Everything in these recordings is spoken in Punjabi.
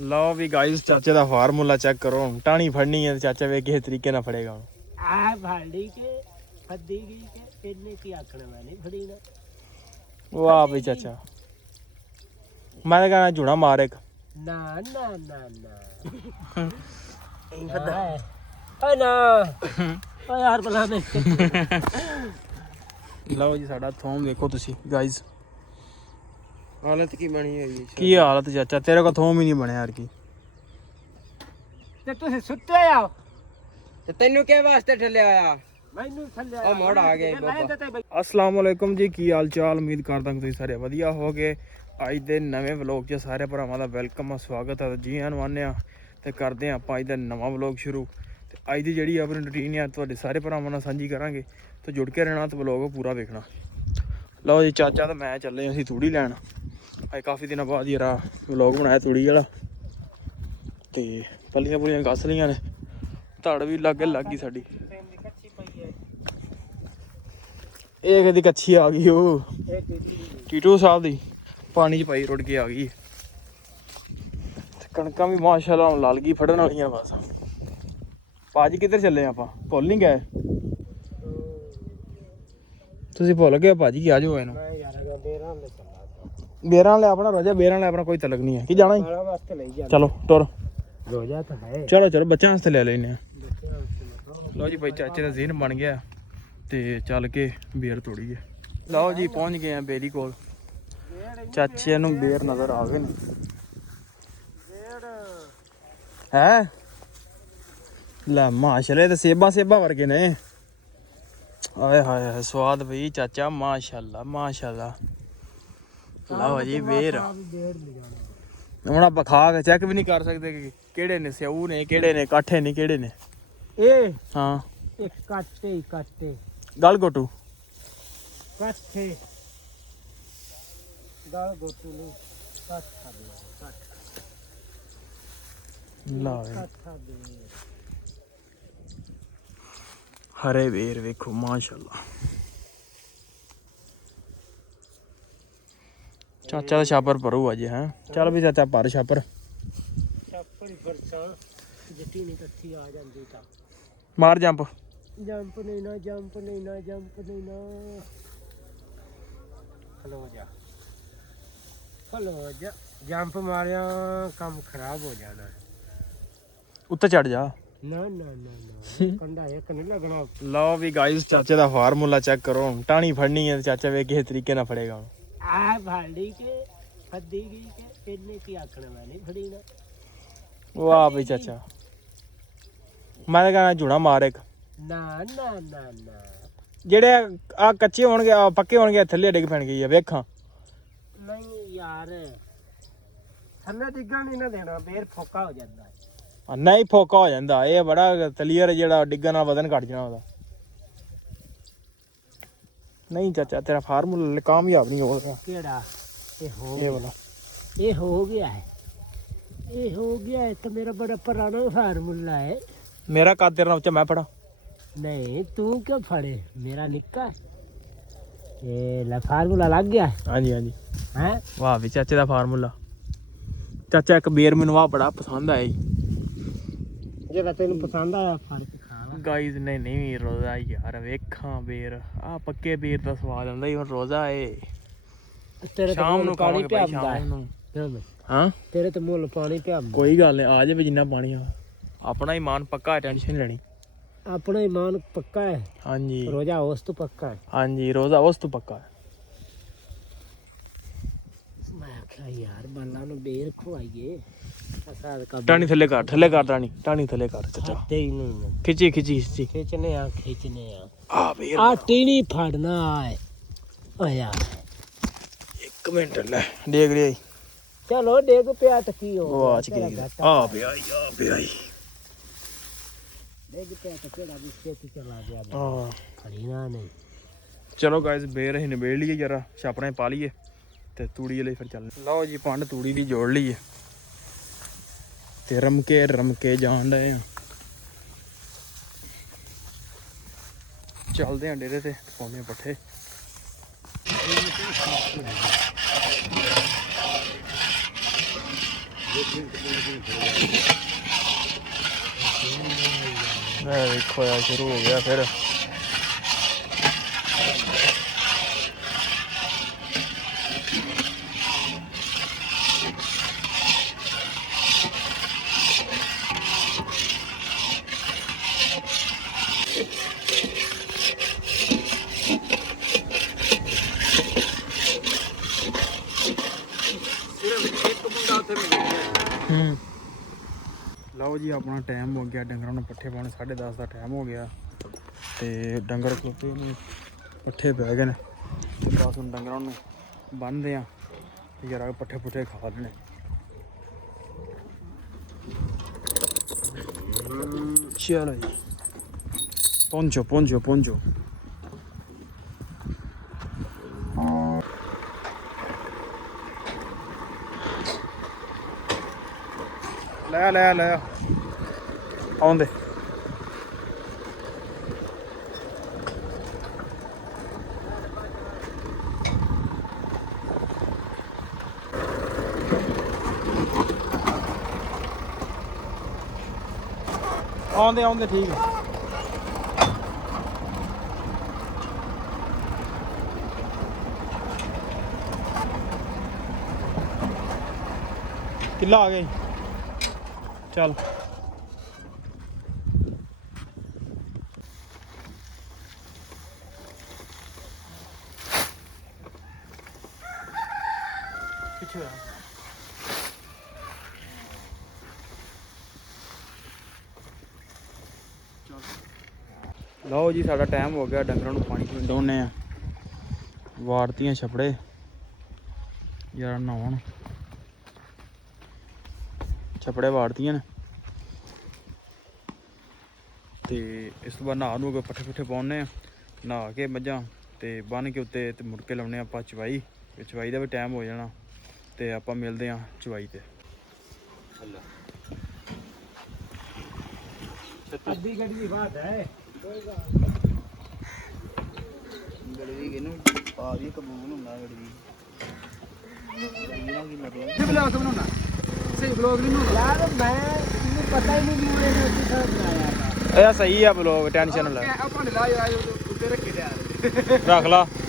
ਲਓ ਵੀ ਗਾਇਸ ਚਾਚੇ ਦਾ ਫਾਰਮੂਲਾ ਚੈੱਕ ਕਰੋ ਟਾਣੀ ਫੜਨੀ ਹੈ ਚਾਚਾ ਵੇ ਕਿਸੇ ਤਰੀਕੇ ਨਾਲ ਫੜੇਗਾ ਆ ਭਾਂਡੀ ਕੇ ਫੱਦੀ ਗਈ ਕੇ ਇਹਨੇ ਕੀ ਆਖਣਾ ਮੈਂ ਨਹੀਂ ਫੜੀ ਨਾ। ਵਾਹ ਵੀ ਚਾਚਾ। ਮੈਂ ਤਾਂ ਕਹਣਾ ਝੂਣਾ ਮਾਰ ਇੱਕ। ਨਾ ਨਾ ਨਾ ਨਾ। ਓਏ ਨਾ। ਓਏ ਯਾਰ ਬਲਾ ਮੈਂ ਲਓ ਜੀ ਸਾਡਾ ਥੋਮ ਵੇਖੋ ਤੁਸੀਂ ਗਾਇਸ ਹਾਲਤ ਕੀ ਬਣੀ ਹੋਈ ਹੈ ਕੀ ਹਾਲਤ ਚਾਚਾ ਤੇਰੇ ਕੋਲ ਥੋਮ ਹੀ ਨਹੀਂ ਬਣਿਆ ਯਾਰ ਕੀ। ਤੇ ਤੁਸੀਂ ਸੁੱਤੇ ਆ? ਤੇ ਤੈਨੂੰ ਕਿਹ ਵਾਸਤੇ ਠੱਲਿਆ ਆ? ਮੈਨੂੰ ਥੱਲੇ ਉਹ ਮੁੜ ਆ ਗਏ ਬਾਬਾ। ਅਸਲਾਮ ਵਾਲੇਕੁਮ ਜੀ ਕੀ ਹਾਲ ਚਾਲ? ਉਮੀਦ ਕਰਦਾ ਕਿ ਤੁਸੀਂ ਸਾਰੇ ਵਧੀਆ ਹੋਗੇ ਅੱਜ ਦੇ ਨਵੇਂ ਵਲੌਗ 'ਚ ਸਾਰੇ ਭਰਾਵਾਂ ਦਾ ਵੈਲਕਮ ਆ ਸਵਾਗਤ ਹੈ ਜੀ ਹਾਂ ਤੇ ਕਰਦੇ ਹਾਂ ਆਪਾਂ ਅੱਜ ਦਾ ਨਵਾਂ ਵਲੌਗ ਸ਼ੁਰੂ। ਤੇ ਅੱਜ ਦੀ ਜਿਹੜੀ ਆਪਣੀ ਰੁਟੀਨ ਆ ਤੁਹਾਡੇ ਸਾਰੇ ਭਰਾਵਾਂ ਨਾਲ ਸਾਂਝੀ ਕਰਾਂਗੇ। ਤੇ ਜੁੜ ਕੇ ਰਹਿਣਾ ਤੇ ਵਲੌਗ ਪੂਰਾ ਵੇਖਣਾ। ਲਓ ਜੀ ਚਾਚਾ ਤੇ ਮੈਂ ਚੱਲੇ ਅਸੀਂ ਤੂੜੀ ਲੈਣ। ਅੱਜ ਕਾਫੀ ਦਿਨਾਂ ਬਾਅਦ ਯਾਰਾ ਵਲੌਗ ਬਣਾਇਆ ਤੂੜੀ ਵਾਲਾ। ਤੇ ਪੱਲੀਆਂ ਪੁਲੀਆਂ ਕੱਸ ਲਈਆਂ ਨੇ। ਧੜ ਵੀ ਲੱਗ ਗਈ ਸਾਡੀ। ਇਹ ਕਿਹਦੀ ਕੱਚੀ ਆ ਗਈ ਉਹ? ਟੀਟੂ ਸਾਹਿਬ ਦੀ। ਪਾਣੀ 'ਚ ਪਾਈ ਰੁੜ ਕੇ ਆ ਗਈ। ਕਣਕਾਂ ਵੀ ਮਾਸ਼ਾਅੱਲਾ ਹੁਣ ਲਾਲ ਗਈ ਫੜਨ ਵਾਲੀਆਂ ਬਸ। ਭਾਜੀ ਕਿੱਧਰ ਚੱਲੇ ਆਪਾਂ? ਭੁੱਲ ਨਹੀਂ ਗਏ? ਤੁਸੀਂ ਭੁੱਲ ਗਏ ਭਾਜੀ ਆ ਜਾਓ ਇਹਨੂੰ। ਬੇਰਾਂ ਲੈ ਆਪਣਾ ਕੋਈ ਤਲਕ ਨਹੀਂ ਹੈ। ਕੀ ਜਾਣਾ ਹੀ ਮਾਲਾ ਵਾਸਤੇ ਲਈ ਜਾ ਚਲੋ ਟੁਰ ਰੋਜਾ ਤਾਂ ਹੈ। ਚਲੋ ਚਲੋ ਬੱਚਿਆਂ ਵਾਸਤੇ ਲੈ ਲੈਨੇ ਆ ਲਓ। ਜੀ ਭਾਈ ਚਾਚੇ ਦਾ ਜ਼ੀਨ ਬਣ ਗਿਆ ਤੇ ਚੱਲ ਕੇ ਬੇਰ ਤੋੜੀਏ ਲਓ ਜੀ ਪਹੁੰਚ ਗਏ ਆ ਬੇਰੀ ਕੋਲ। ਚਾਚੇ ਨੂੰ ਬੇਰ ਨਜ਼ਰ ਆ ਗਏ ਨੇ। ਹੈ? ਲੈ ਮਾਸ਼ਾਅੱਲਾ ਇਹ ਤਾਂ ਸੇਬਾਂ ਸੇਬਾਂ ਵਰਗੇ ਨੇ। ਆਏ ਹਾਏ ਹਾਏ ਸਵਾਦ ਬਈ ਚਾਚਾ ਮਾਸ਼ਾਅੱਲਾ ਮਾਸ਼ਾਅੱਲਾ। ਲਓ ਜੀ ਜਾਣਾ। ਹੁਣ ਆਪਾਂ ਖਾ ਕੇ ਚੈੱਕ ਵੀ ਨਹੀਂ ਕਰ ਸਕਦੇ ਕਿ ਕਿਹੜੇ ਨੇ ਸਿਉ ਨੇ ਕਿਹੜੇ ਨੇ ਕਾਠੇ ਨੇ ਕਿਹੜੇ ਨੇ। ਇਹ ਹਾਂ। ਇੱਕ ਕੱਟੇ ਹੀ ਕੱਟੇ ਗਲ ਗੋਟੂ। ਕੱਟੇ ਗਾਲ ਗੋਟੂ ਨੂੰ ਕੱਟ ਕਰ ਲਓ ਕੱਟ ਹਰੇ ਵੇਰ ਵੇਖੋ ਮਾਸ਼ਾਅੱਲਾ। ਚਾਚਾ ਦਾ ਛਾਪਰ ਭਰੂ ਅਜੇ ਹੈ। ਚੱਲ ਵੀ ਚਾਚਾ ਭਰ ਛਾਪਰ। ਛਾਪੜੀ ਫਰਸਾ ਜਿੱਤੀ ਨਹੀਂ ਕੱਥੀ ਆ ਜਾਂਦੀ ਤਾਂ। ਮਾਰ ਜੰਪ। ਜੰਪ ਨਹੀਂ ਨਾ ਜੰਪ ਨਹੀਂ ਨਾ ਜੰਪ ਨਹੀਂ ਨਾ। ਖਲੋ ਜਾ। ਖਲੋ ਜਾ। ਜੰਪ ਮਾਰਿਆ ਕੰਮ ਖਰਾਬ ਹੋ ਜਾਣਾ। ਉੱਤੇ ਚੜ ਜਾ। ਨਾ ਨਾ ਨਾ ਨਾ। ਕੰਡਾ ਇੱਕ ਨਹੀਂ ਲੱਗਣਾ। ਲਓ ਵੀ ਗਾਇਸ ਚਾਚੇ ਦਾ ਫਾਰਮੂਲਾ ਚੈੱਕ ਕਰੋ। ਟਾਣੀ ਫੜਨੀ ਹੈ ਚਾਚਾ ਵੇ ਕਿਸੇ ਤਰੀਕੇ ਨਾਲ ਫੜੇਗਾ ਆ ਭਾਂਡੀ ਕੇ ਫੱਦੀ ਗਈ ਕੇ ਇਹਨੇ ਕੀ ਆਖਣਾ ਮੈਂ ਨਹੀਂ ਫੜੀ ਨਾ ਵਾਹ ਵੀ ਚਾਚਾ। ਮੈਂ ਤਾਂ ਕਹਣਾ ਝੂਣਾ ਮਾਰ ਇੱਕ। ਨਾ ਨਾ ਨਾ ਨਾ। ਜਿਹੜੇ ਆ ਕੱਚੇ ਹੋਣਗੇ ਆਹ ਪੱਕੇ ਹੋਣਗੇ ਥੱਲੇ ਡਿੱਗ ਪੈਣਗੇ ਆ ਵੇਖਾਂ। ਨਹੀਂ ਯਾਰ ਥੱਲੇ ਡਿੱਗਣ ਨਹੀਂ ਨਾ ਦੇਣਾ ਫੇਰ ਫੋਕਾ ਹੋ ਜਾਂਦਾ। ਹੈ ਆ ਨਹੀਂ ਫੋਕਾ ਹੋ ਜਾਂਦਾ ਇਹ ਬੜਾ ਤਲੀਅਰ ਜਿਹੜਾ ਡਿੱਗਣ ਨਾਲ ਵਜ਼ਨ ਘਟ ਜਾਣਾ ਉਹਦਾ। ਨਹੀਂ ਚਾਚਾ ਤੇਰਾ ਫਾਰਮੂਲਾ ਕਾਮਯਾਬ ਨਹੀਂ ਹੋ ਰਿਹਾ। ਕਿਹੜਾ? ਇਹ ਹੋ ਇਹ ਵਾਲਾ। ਇਹ ਹੋ ਗਿਆ ਹੈ। ਇਹ ਹੋ ਗਿਆ ਹੈ ਤਾਂ ਮੇਰਾ ਬੜਾ ਪੁਰਾਣਾ ਫਾਰਮੂਲਾ ਹੈ। ਮੇਰਾ ਕੱਦ ਤੇਰੇ ਉੱਚਾ ਮੈਂ ਫੜਾ? ਨਹੀਂ ਤੂੰ ਕਿਉਂ ਫੜੇ? ਮੇਰਾ ਨਿੱਕਾ। ਇਹ ਲਾ ਫਾਰਮੂਲਾ ਲੱਗ ਗਿਆ ਹਾਂਜੀ ਹਾਂਜੀ। ਹੈ? ਵਾਹ ਵੀ ਚਾਚੇ ਦਾ ਫਾਰਮੂਲਾ। ਚਾਚਾ ਇੱਕ ਬੇਰ ਮੈਨੂੰ ਆ ਬੜਾ ਪਸੰਦ ਆਇਆ ਜੀ। ਜਿਹੜਾ ਤੈਨੂੰ ਪਸੰਦ ਆਇਆ ਫੜ ਕੇ। ਗਾਈਜ਼ ਨਹੀਂ ਨਹੀਂ ਰੋਜ਼ਾ ਯਾਰ ਵੇਖਾਂ ਬੇਰ। ਆ ਪੱਕੇ ਬੇਰ ਦਾ ਸਵਾਦ ਆਉਂਦਾ ਹੀ ਹੁਣ ਰੋਜ਼ਾ ਏ। ਤੇਰੇ ਤੇ ਸ਼ਾਮ ਨੂੰ ਪਾਣੀ ਨੂੰ। ਹੈ। ਤੇਰੇ ਤੇ ਮੁੱਲ ਪਾਣੀ ਪਿਆਉਂਦਾ ਕੋਈ ਗੱਲ ਨਹੀਂ ਆ ਜਾਵੇ ਜਿੰਨਾ ਪਾਣੀ ਆ। ਆਪਣਾ ਇਮਾਨ ਪੱਕਾ ਟੈਨਸ਼ਨ ਲੈਣੀ। ਆਪਣਾ ਇਮਾਨ ਪੱਕਾ ਹੈ। ਹਾਂਜੀ। ਰੋਜ਼ਾ ਉਸ ਤੋਂ ਪੱਕਾ ਹੈ। ਹਾਂਜੀ ਰੋਜ਼ਾ ਉਸ ਤੋਂ ਪੱਕਾ ਹੈ। ਮੈਂ ਆਖਿਆ ਯਾਰ ਬੱਲਾ ਨੂੰ ਬੇਰ ਖਵਾਈਏ। ਕਾ ਟਾਣੀ ਥੱਲੇ ਕਰ ਥੱਲੇ ਕਰ ਟਾਣੀ ਟਾਣੀ ਥੱਲੇ ਕਰ ਚਾਚਾ। ਤੇ ਹੀ ਨਹੀਂ ਖਿੱਚੀ ਖਿੱਚੀ ਖਿੱਚੀ। ਖਿੱਚਨੇ ਆ ਖਿੱਚਨੇ ਆ। ਆ ਬੇਰ ਆ ਟੀਣੀ ਫੜਨਾ ਆਏ। ਯਾਰ। ਇੱਕ ਮਿੰਟ ਲੈ ਡੇਗ ਲਈ ਚਲੋ ਡੇਗ ਪਿਆ ਤਾਂ ਕੀ ਹੋ ਉਹ ਗਈ ਘਾਟਾ ਆ ਪਿਆਈ ਆ ਡੇਗ ਪਿਆ ਤਾਂ ਕਿਹੜਾ ਵੀ ਛੇਤੀ ਚਲਾ ਗਿਆ। ਆ। ਖੜੀ ਨਾ ਨਹੀਂ। ਚਲੋ ਗਾਇਸ ਬੇਰ ਅਸੀਂ ਨਿਬੇੜ ਲਈਏ ਜਰਾ ਛਾਪਣੇ ਪਾ ਲਈਏ ਤੇ ਤੂੜੀ ਲਈ ਫਿਰ ਚੱਲ ਲਓ ਜੀ ਪੰਡ ਤੂੜੀ ਦੀ ਜੋੜ ਲਈਏ। ਤੇ ਰਮਕੇ ਰਮਕੇ ਜਾਣ ਡਏ ਆ। ਚੱਲਦੇ ਆ ਡੇਰੇ ਤੇ, ਪਾਉਂਦੇ ਪੱਠੇ। ਇਹ ਵੇਖੋ ਸ਼ੁਰੂ ਹੋ ਗਿਆ ਫਿਰ ਸਿਰਫ ਇੱਕ ਮੁੰਡਾ ਉੱਥੇ ਮਿਲ ਗਿਆ ਹੂੰ ਲਓ ਜੀ, ਆਪਣਾ ਟਾਈਮ ਹੋ ਗਿਆ, ਡੰਗਰਾਂ ਨੂੰ ਪੱਠੇ ਪਾਉਣ 10:30 ਦਾ ਟਾਈਮ ਹੋ ਗਿਆ। ਤੇ ਡੰਗਰ ਖਲੋਤੇ ਨੇ ਪੱਠੇ ਬਹਿ ਗਏ ਨੇ। ਤੇ ਬਸ ਹੁਣ ਡੰਗਰਾਂ ਨੂੰ ਬੰਨਦੇ ਆ, ਤੇ ਜਰਾ ਪੱਠੇ ਪੁੱਠੇ ਖਾ ਲੈਣੇ। ਚਲੋ ਜੀ। ਪਹੁੰਚੋ ਪਹੁੰਚੋ ਪਹੁੰਚੋ। ਲੈ ਲੈ ਲੈ। ਆਉਂਦੇ। ਆਉਂਦੇ ਆਉਂਦੇ ਠੀਕ ਹੈ ਕਿੱਲਾ ਆ ਗਏ ਚੱਲ। ਆ ਲਓ ਜੀ ਸਾਡਾ ਟਾਈਮ ਹੋ ਗਿਆ ਡੰਗਰਾਂ ਨੂੰ ਪਾਣੀ ਪੀਣ ਡਾਉਨੇ ਆ। ਵਾਰਤੀਆਂ ਛਪੜੇ। ਯਾਰ ਨਹਾਉਣ। ਛਪੜੇ ਵਾੜਤੀਆਂ ਨੇ। ਤੇ ਇਸ ਤੋਂ ਬਾਅਦ ਨਹਾ ਨੂੰ ਕੇ ਪੱਠੇ ਪੁੱਠੇ ਪਾਉਣੇ ਆ। ਨਹਾ ਕੇ ਮੱਝਾਂ ਤੇ ਬੰਨ ਕੇ ਉੱਤੇ ਤੇ ਮੁੜ ਕੇ ਲਾਉਣੇ ਆਪਾਂ ਚਵਾਈ ਚਵਾਈ ਦਾ ਵੀ ਟਾਈਮ ਹੋ ਜਾਣਾ। ਤੇ ਆਪਾਂ ਮਿਲਦੇ ਆ ਚਵਾਈ ਤੇ। ਅੱਧੀ ਗੱਡੀ ਦੀ ਬਾਤ ਹੈ। ਗੜਵੀ ਕਿਨੂੰ ਪਾ ਦੀ ਕਬੂਲ ਹੁੰਦਾ ਗੜਵੀ ਨਾਲ ਕੀ ਮਤਲਬ? ਯਾਰ ਮੈਂ ਮੈਨੂੰ ਪਤਾ ਹੀ ਨਹੀਂ ਮੂਰੇ ਨੇ ਉੱਥੇ ਸਭ ਬਣਾਇਆ ਇਹ ਸਹੀ ਆ ਬਲੌਗ ਟੈਨਸ਼ਨ ਨਾ ਲੈ। ਆਪਾਂ ਲਾ ਯਾਰ ਉੱਤੇ ਰੱਖੇ ਲਿਆ ਰੱਖ ਲਾ। ਨਹੀਂ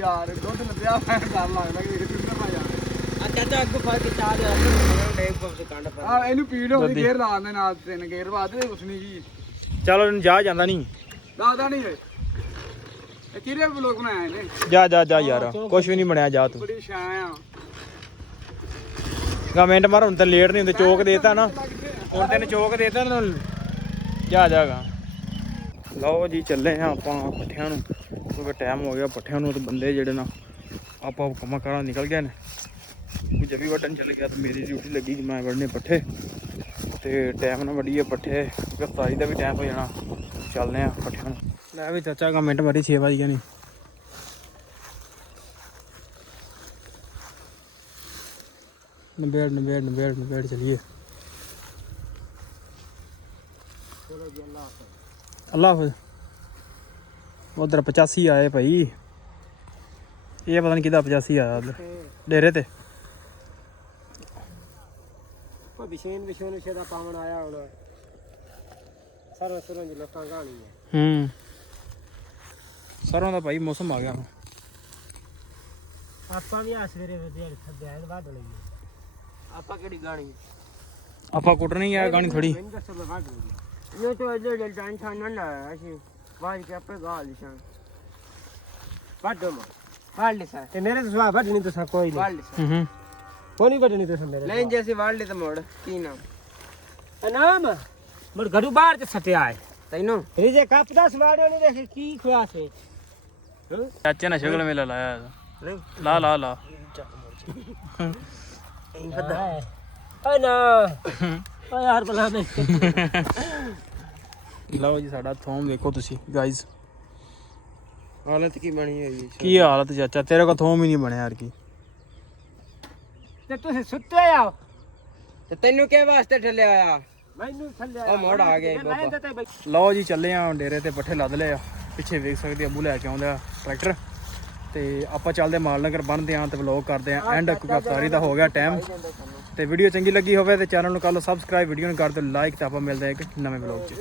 ਯਾਰ ਦੁੱਧ ਲੱਦਿਆ ਮੈਂ ਡਰ ਲੱਗਦਾ ਕਿ ਕਿੰਨਾ ਪਾ ਯਾਰ। ਆ ਚਾਚਾ ਅੱਗ ਫੜ ਕੇ ਚਾਹ ਦੇ ਆਪਣੇ ਡੇਗ ਪੰਪ ਕੰਡ ਪਰ ਆ ਇਹਨੂੰ ਪੀੜ ਹੋ ਦੱਦੀ। ਗਈ ਗੇਰ ਲਾ ਦੇ ਨਾਲ ਤਿੰਨ ਗੇਰ ਬਾਅਦ ਦੇ ਉਸਨੀ ਜੀ। ਚਲੋ ਇਹਨੂੰ ਜਾ ਜਾਂਦਾ ਨਹੀਂ ਦਾਦਾ ਨਹੀਂ ਇਹ। ਇਹ ਕਿਹੜੇ ਬਲੋਗ ਬਣਾਇਆ ਇਹਨੇ? ਜਾ ਜਾ ਜਾ ਯਾਰ ਕੁਝ ਵੀ ਨਹੀਂ ਬਣਿਆ ਜਾ ਤੂੰ। ਬੜੀ ਸ਼ਾਂ ਆ। ਕਮੈਂਟ ਮਾਰ ਹੁਣ ਤਾਂ ਲੇਟ ਨਹੀਂ ਹੁੰਦੇ ਚੋਕ ਦੇਤਾ ਨਾ। ਹੁਣ ਤੈਨੂੰ ਚੋਕ ਦੇਤਾ ਨਾ ਜਾ ਜਾਗਾ ਲਓ ਜੀ ਚੱਲੇ ਆ ਆਪਾਂ ਪੱਠਿਆਂ ਨੂੰ। ਕਿਉਂਕਿ ਟਾਈਮ ਹੋ ਗਿਆ, ਪੱਠਿਆਂ ਨੂੰ ਤੇ ਬੰਦੇ ਜਿਹੜੇ ਨਾ ਆਪਾਂ ਕੰਮਾਂ ਕਾਰਾਂ ਨਿਕਲ ਗਏ ਨੇ। ਮੁਝੇ ਵੀ ਵੱਢਣ ਚੱਲ ਗਿਆ ਤੇ ਮੇਰੀ ਡਿਊਟੀ ਲੱਗੀ ਕਿ ਮੈਂ ਵੱਢਣੇ ਪੱਠੇ। ਤੇ ਟਾਈਮ ਨਾਲ ਵੱਢੀਏ ਪੱਠੇ ਗਫਤਾਰੀ ਦਾ ਵੀ ਟਾਈਮ ਹੋ ਜਾਣਾ। ਚੱਲਦੇ ਆ ਪੱਠਿਆਂ ਨੂੰ। ਲੈ ਵੀ ਚਾਚਾ ਕਮੈਂਟ ਮਾਰੀ 6 ਵਜੇ ਨਹੀਂ ਨਬੇੜ ਨਬੇੜ ਨਬੇੜ ਨਬੇੜ ਚਲਿਏ। ਅੱਲਾਹ ਹਾਫਿਜ਼। ਉਧਰ 85 ਆਏ ਭਾਈ। ਇਹ ਪਤਾ ਨਹੀਂ ਕਿਹਦਾ 85 ਆਇਆ ਉਧਰ। ਡੇਰੇ ਤੇ। ਕੋਈ ਵਿਸ਼ੇਨ ਵਿਸ਼ੇਨ ਵਿਸ਼ੇ ਦਾ ਪਾਵਨ ਆਇਆ ਹੁਣ। ਸਰੋਂ ਸਰੋਂ ਦੀ ਲੋਕਾਂ ਗਾਣੀ ਹੈ। ਹੂੰ ਸਰੋਂ ਦਾ ਭਾਈ ਮੌਸਮ ਆ ਗਿਆ ਹੁਣ। ਆਪਾਂ ਵੀ ਆ ਸਵੇਰੇ ਵਧੀਆ ਥੱਬਿਆ ਵੱਢ ਲਈਏ ਆਪਾਂ ਕਿਹੜੀ ਗਾਣੀ? ਆਪਾਂ ਕੁੱਟ ਨਹੀਂ ਆ ਗਾਣੀ ਥੋੜੀ ਮੈਨੂੰ ਦੱਸੋ ਮੈਂ ਵੱਢ ਲਈਏ ਇਹ ਤਾਂ ਇਹਦੇ ਲਈ ਟੈਨਸ਼ਨ ਨਾ ਲੈ ਅਸੀਂ ਬਾਜ ਕੇ ਆਪੇ ਗਾ ਲਿਸ਼ਾਂ ਵੱਢੋ ਮਾ ਵੱਢ ਲਈ ਸਾ। ਤੇ ਮੇਰੇ ਤੋਂ ਸਵਾ ਵੱਢ ਨਹੀਂ ਦੱਸਾਂ ਕੋਈ ਨਹੀਂ। ਲਿਸ਼ਾਂ ਹੂੰ ਹੂੰ। ਕੋਈ ਨਹੀਂ ਵੱਢਣੀ ਦੱਸਾਂ ਮੇਰੇ ਲੈਂ ਜੇ ਅਸੀਂ ਵਾੜ ਲਈ ਤਾਂ ਮੋੜ ਕੀ ਨਾਮ? ਨਾਮ ਮਰ ਘੜੂ ਬਾਹਰ ਚ ਸਟਿਆ ਹੈ ਤੈਨੂੰ? ਰਿਜੇ ਕੱਪ ਦਾ ਸਵਾੜਿਓ ਨਹੀਂ ਦੇਖੇ ਕੀ ਖਵਾਸ ਹੈ? ਚਾਚੇ ਨੇ ਸ਼ਗਲ ਮੇਲਾ ਲਾਇਆ ਇਹਦਾ। ਲਾ। ਲਾ ਲਾ ਓਏ ਨਾ ਓਏ ਯਾਰ ਬਲਾ ਦੇ ਲਓ ਜੀ ਸਾਡਾ ਥੋਮ ਵੇਖੋ ਤੁਸੀਂ ਗਾਇਜ਼ ਹਾਲਤ ਕੀ ਬਣੀ ਹੋਈ ਹੈ ਕੀ ਹਾਲਤ ਚਾਚਾ ਤੇਰੇ ਕੋਲ ਥੋਮ ਹੀ ਨਹੀਂ ਬਣਿਆ ਯਾਰ ਕੀ। ਤੇ ਤੁਸੀਂ ਸੁੱਤੇ ਆ? ਤੇ ਤੈਨੂੰ ਕਿਹ ਵਾਸਤੇ ਠੱਲਿਆ ਆ? ਮੈਨੂੰ ਥੱਲੇ ਉਹ ਮੋੜ ਆ ਗਿਆ ਬਾਬਾ। ਲਓ ਜੀ ਚੱਲੇ ਆ ਡੇਰੇ ਤੇ ਪੱਠੇ ਲੱਦ ਲਏ ਆ। ਪਿੱਛੇ ਵੇਖ ਸਕਦੇ ਆ, ਅੱਬੂ ਲੈ ਕੇ ਆਉਂਦਾ ਟਰੈਕਟਰ। ਤੇ ਆਪਾਂ ਚੱਲਦੇ ਮਾਲ ਨਗਰ ਬਣਦੇ ਆਂ ਤੇ ਵਲੌਗ ਕਰਦੇ ਆਂ। ਐਂਡ ਅਫਤਾਰੀ ਦਾ ਹੋ ਗਿਆ ਟਾਈਮ ਤੇ ਵੀਡੀਓ ਚੰਗੀ ਲੱਗੀ ਹੋਵੇ ਤੇ ਚੈਨਲ ਨੂੰ ਕਰ ਲਓ ਸਬਸਕ੍ਰਾਈਬ ਵੀਡੀਓ ਨੂੰ ਕਰ ਦਿਓ ਲਾਈਕ ਤੇ ਆਪਾਂ ਮਿਲਦੇ ਆਂ ਇੱਕ ਨਵੇਂ ਵਲੌਗ 'ਚ।